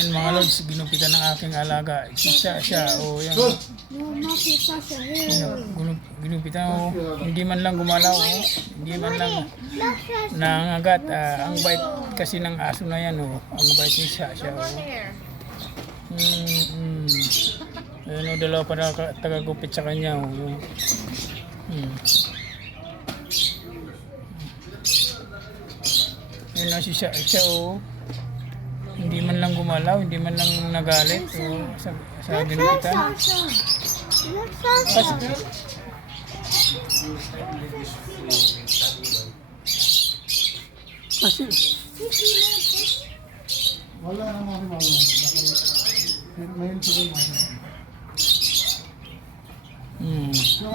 Yan, mga lods, ginupitan ng aking alaga. Siya, o yan. Ginupitan, o. Hindi man lang gumalaw, o. Hindi man lang nangagat. Ang bait kasi ng aso na yan, o. Ang bait niya, siya, o. Ayan, o, dalawa pa na tagagupit sa kanya, o. Yan na siya, o. Hindi man lang gumalaw, hindi man lang nagalit o sa ginupitan. Kasi wala naman ako ngayon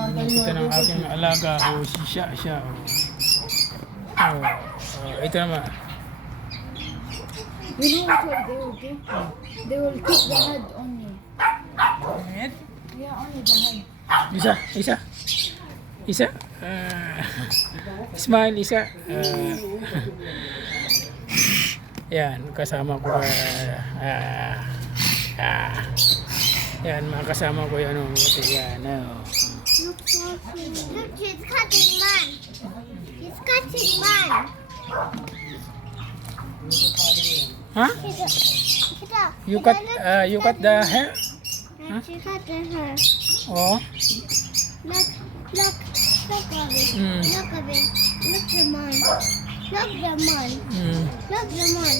ginupitan ng aking alaga o siya o. Ito naman. You know what they will do? They will keep the head only. Head? Yeah, only the head. Isa. Smile, isa. Yan, kasama ko. Yan, mga kasama ko yan. Yan, Look, he's cutting man. He's cutting man. Huh? You cut the hair? Huh? She cut the hair. Oh. Look of it. Look of it. Look the man. Look the man. Look the man.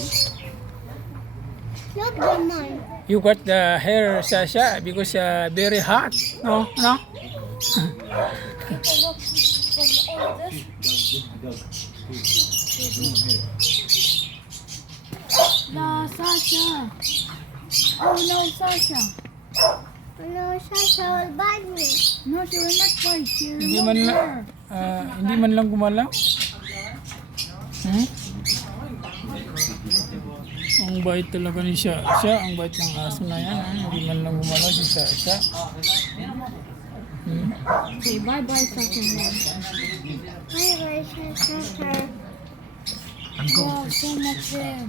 Look the man. You cut the hair, Sasha, because very hot. No? No, Sasha. Oh no, Sasha. No, Sasha will bite me. No, she will not bite. She will Hindi not man her. hindi man lang gumalaw. Ang bait talaga ni siya. Ang bait ng aso na yan. Hindi man lang gumalaw si Sasha. Okay, bye-bye, Sasha. Bye, Sasha. Wow, so much red.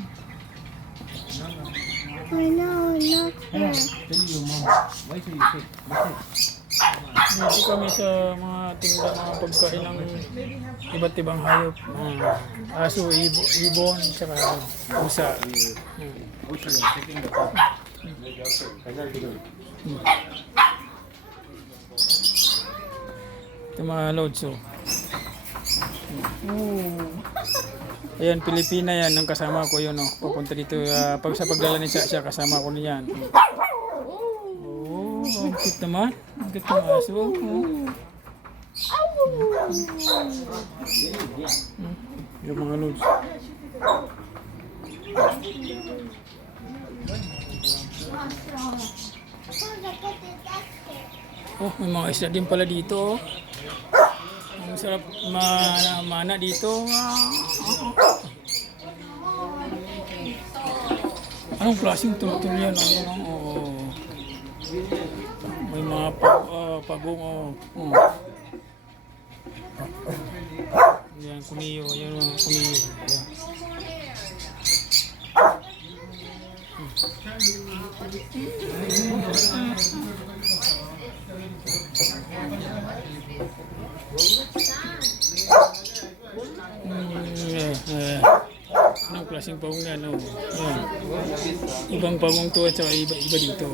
I know, not here. Dito kami sa mga tinda, mga pagkain ng iba't ibang hayop. Aso, ibon, tsaka pusa. Ito mga loads, oh. Ayan, Pilipina yan, ang kasama ko yun, oh. Papunta dito, pag sa pagdala ni siya, kasama ko niyan. Oh, ang cute naman. Ang cute ng aso. Yung mga loads. Oh, may mga isda din pala dito, oh. Ang sarap mana dito. Anong klaseng turtle yan? May mga pagong. Yan, kumiyo. Yan, kumiyo. Anong klaseng pagong yan? Yan. Ibang pagong to at saka iba dito.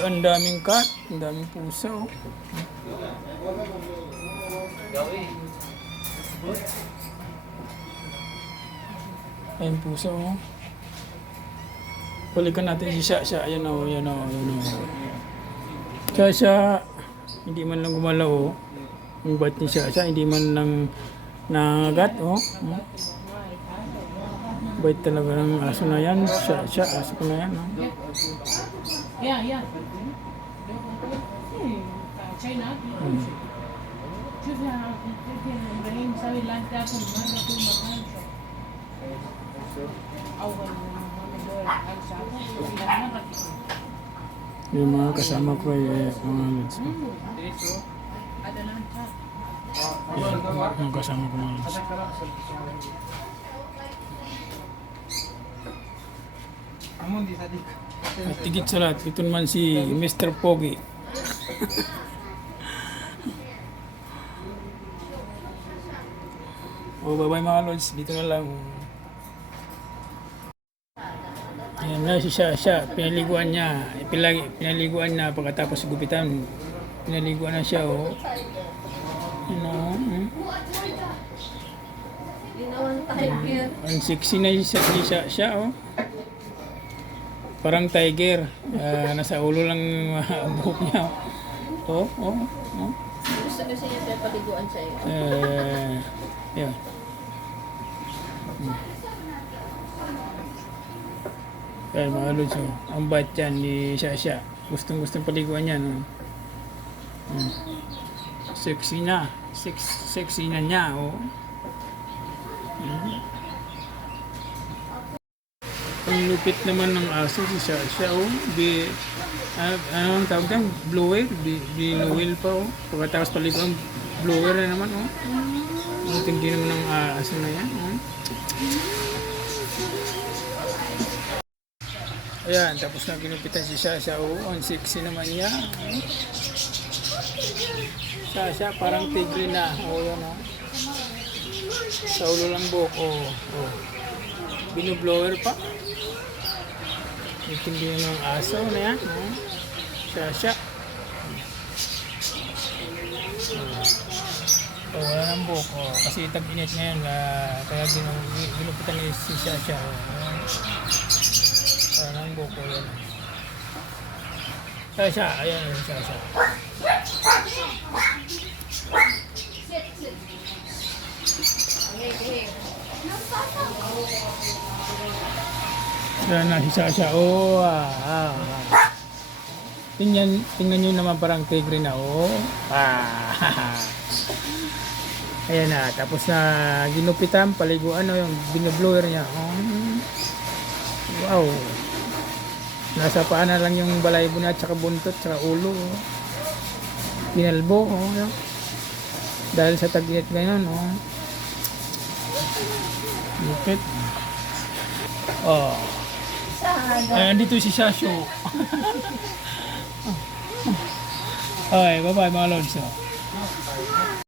Ang daming cat, ang daming pusa. Oh. Ayun pusa, oh. Balikan natin si Sasha. Ayan o. Sasha, hindi man lang gumalaw, oh. Ang bait ni Sasha, hindi man lang nangagat, oh. Bait talaga ng aso na yan. Sasha, aso ko na yan, oh. Yeah. China. شوف يا ابراهيم مسوي اللايف ده كل مره كل مكان اول دول Yung mga kasama ko ay mga lods. diretso ada lancar Yan, mga kasama ko mga lods. Amon di tadi. At tigit sa lahat, ito naman si Mr. Pogi. O, bye-bye mga lods. Dito na lang. Ayan na si Sasha. Pinaliguan niya. Pinaliguan na pagkatapos gupitan. Pinaliguan na siya, oh. Ano? Ang sexy na si Sasha, oh. Parang tiger. Nasa ulo lang ang buhok niya. Oh, oh, oh. Gusto niya tayo paliguan sa'yo. Yeah. Yan mga lods, oh. Ang bait yan ni Sasha. Gustong paliguan yan, oh. Sexy na. Sexy na niya, oh. Ang lupit naman ng aso si Sasha, oh. Ano ang tawag dyan? Blower? Binuwil pa, oh. Pagkatapos paliguan, blower na naman, oh. Ang tindi naman ng aso na yan, oh. Ayan, tapos na ginupitan si Sasha, oh. Ang sexy naman niya, oh. Sasha, parang tigre na, oh, yan, oh. Sa ulo lang buhok, oh. Oh. Binublower pa. Itindi ng aso na yan, oh. Sasha. Oh, wala ng buhok, oh. Kasi tag-init ngayon, kaya ginupitan ni si Sasha, oh. Wala ng buhok, oh, yan. Sasha, ayan, Sasha. Yan na si Sasha, oh. Tingnan nyo naman parang tigre na, oh. Ayan na, tapos na ginupitan, paliguan, ano yung binublower niya, oh. Wow. Nasa paa na lang yung balaybo niya, tsaka buntot, tsaka ulo, oh. Kinalbo, oh. Yun. Dahil sa tag-init ngayon, oh. Lupit. Oh. Ay, andito si Sasho. Okay, bye-bye mga lods.